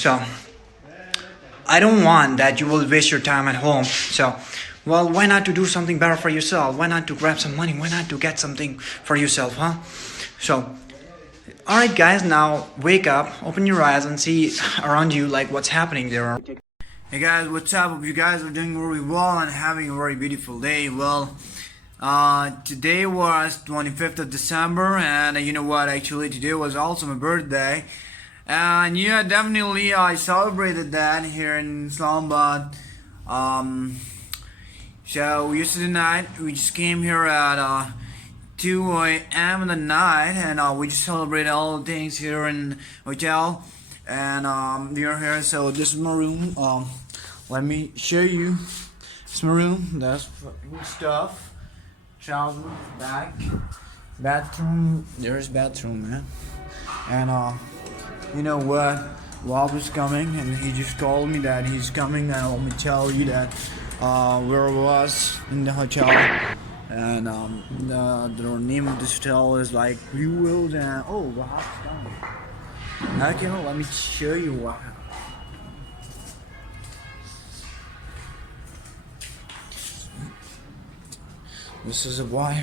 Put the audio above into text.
So I don't want that you will waste your time at home. So, well, why not to do something better for yourself? Why not to grab some money? Why not to get something for yourself, huh? So, alright guys, now wake up, open your eyes and see around you like what's happening there. Hey guys, what's up? Hope you guys are doing very well and having a very beautiful day. Well, today was 25th of December, and you know what, actually today was also my birthday. And yeah, definitely I celebrated that here in Islamabad. So yesterday night we just came here at 2 a.m. in the night, and we just celebrated all the things here in hotel. And we are here, so this is my room. Let me show you. It's my room. That's stuff. Shower, back, bathroom. There's bathroom, man. And you know what? Rob is coming, and he just told me that he's coming, and let me tell you that where I was in the hotel, and the name of this hotel is like Blue Wheels, and oh, Rob's coming. Okay, let me show you what. This is a boy.